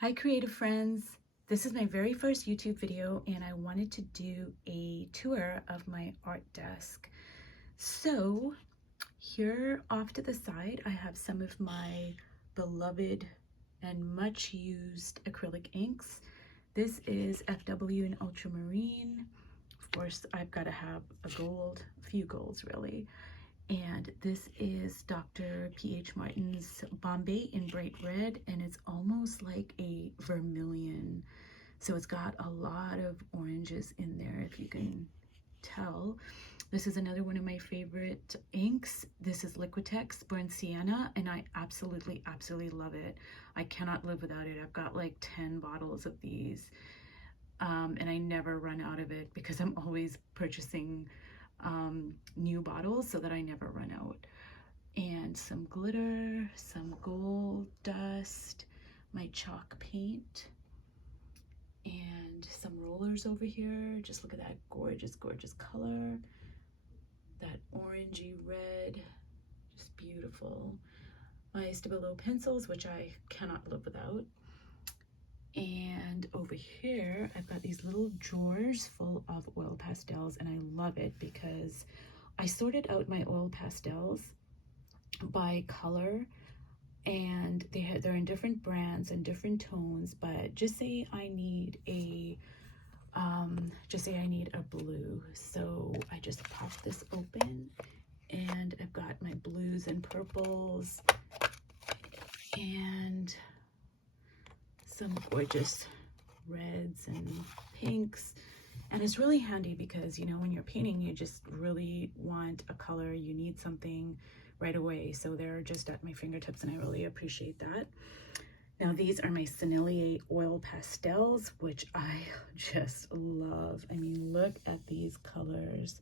Hi creative friends, this is my very first YouTube video and I wanted to do a tour of my art desk. So here off to the side I have some of my beloved and much used acrylic inks. This is FW and Ultramarine. Of course I've got to have a few golds really. And this is Dr. P.H. Martin's Bombay in Bright Red, and it's almost like a vermilion. So it's got a lot of oranges in there, if you can tell. This is another one of my favorite inks. This is Liquitex Burnt Sienna, and I absolutely love it. I cannot live without it. I've got like 10 bottles of these, and I never run out of it because I'm always purchasing new bottles so that I never run out. And some glitter, some gold dust, my chalk paint, and some rollers over here. Just look at that gorgeous color, that orangey red, just beautiful. My Stabilo pencils, which I cannot live without. And over here I've got these little drawers full of oil pastels, and I love it because I sorted out my oil pastels by color, and they're in different brands and different tones. But just say I need a blue, so I just pop this open and I've got my blues and purples and some gorgeous reds and pinks. And it's really handy because, you know, when you're painting, you just really want a color, you need something right away. So they're just at my fingertips, and I really appreciate that. Now these are my Sennelier oil pastels, which I just love. I mean, look at these colors.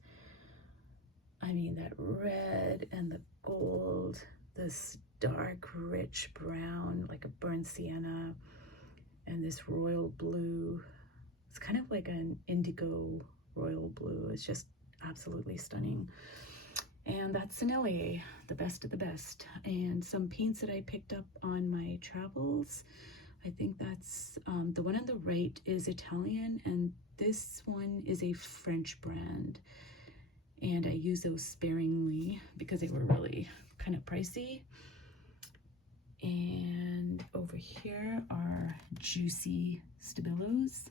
I mean, that red and the gold, this dark, rich brown, like a burnt sienna, and this royal blue. It's kind of like an indigo royal blue. It's just absolutely stunning. And that's Sennelier, the best of the best. And some paints that I picked up on my travels. I think that's the one on the right is Italian, and this one is a French brand. And I use those sparingly because they were really kind of pricey. And over here are juicy Stabilos,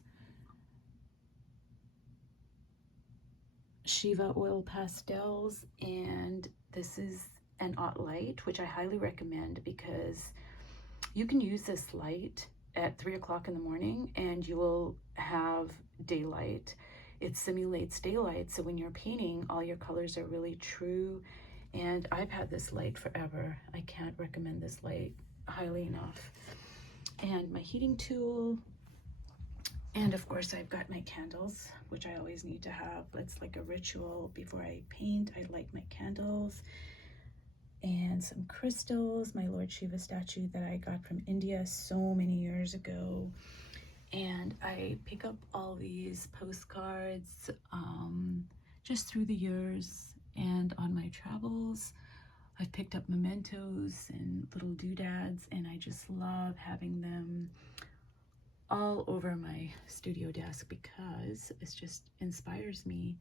Shiva oil pastels, and this is an Ot light, which I highly recommend because you can use this light at 3 o'clock in the morning and you will have daylight. It simulates daylight, so when you're painting, all your colors are really true. And I've had this light forever. I can't recommend this light highly enough. And my heating tool, and of course I've got my candles, which I always need to have. It's like a ritual before I paint. I light my candles. And some crystals, my Lord Shiva statue that I got from India so many years ago. And I pick up all these postcards just through the years and on my travels. I've picked up mementos and little doodads, and I just love having them all over my studio desk because it just inspires me.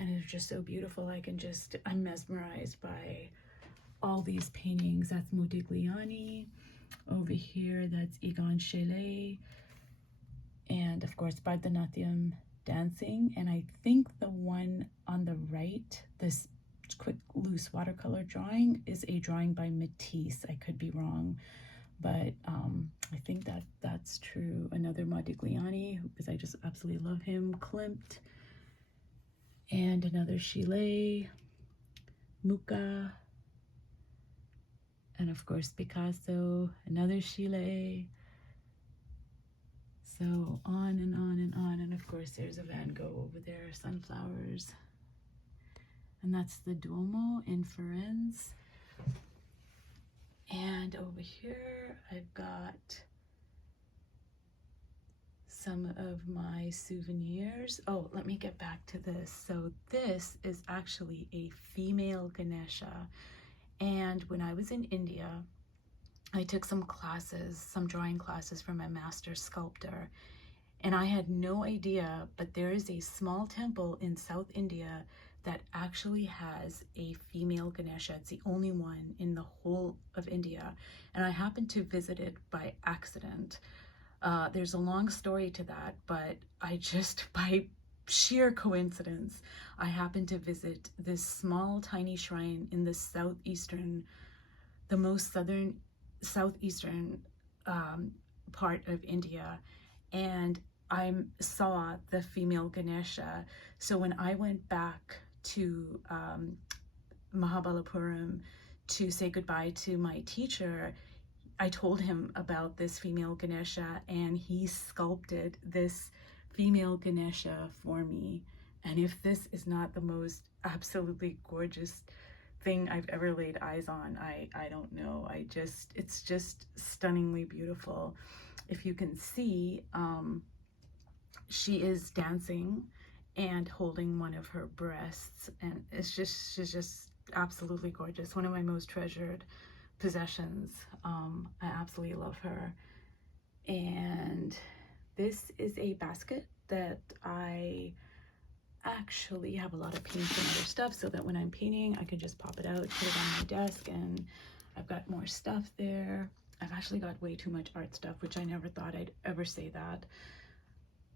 And it's just so beautiful. I'm mesmerized by all these paintings. That's Modigliani. Over here, that's Egon Schiele. And of course, Bharatanatyam dancing. And I think the one on the right, this quick loose watercolor drawing, is a drawing by Matisse. I could be wrong, but I think that's true. Another Modigliani, because I just absolutely love him. Klimt. And another Schiele, Mucha, and of course Picasso, another Schiele. So on and on and on. And of course there's a Van Gogh over there, sunflowers. And that's the Duomo in Firenze. And over here I've got some of my souvenirs. Oh, let me get back to this. So this is actually a female Ganesha. And when I was in India, I took some classes, some drawing classes from a master sculptor, and I had no idea, but there is a small temple in South India that actually has a female Ganesha. It's the only one in the whole of India, and I happened to visit it by accident. There's a long story to that, but I just, by sheer coincidence, I happened to visit this small, tiny shrine in the the most southeastern part of India, and I saw the female Ganesha. So when I went back to Mahabalipuram to say goodbye to my teacher, I told him about this female Ganesha, and he sculpted this female Ganesha for me. And if this is not the most absolutely gorgeous thing I've ever laid eyes on, I don't know. It's just stunningly beautiful. If you can see, she is dancing and holding one of her breasts, and she's just absolutely gorgeous. One of my most treasured possessions. I absolutely love her. And this is a basket that I actually have a lot of paints and other stuff, so that when I'm painting I can just pop it out, put it on my desk, and I've got more stuff there. I've actually got way too much art stuff, which I never thought I'd ever say that,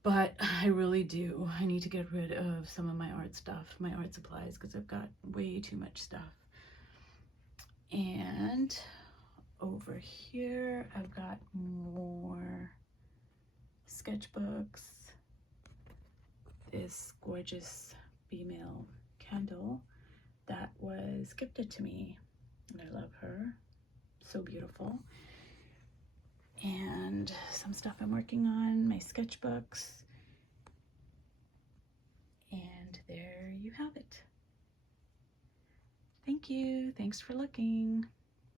but I really do. I need to get rid of some of my art stuff, my art supplies, because I've got way too much stuff. And over here I've got more sketchbooks, this gorgeous female candle that was gifted to me, and I love her, so beautiful. And some stuff I'm working on, my sketchbooks, and there you have it. Thank you. Thanks for looking.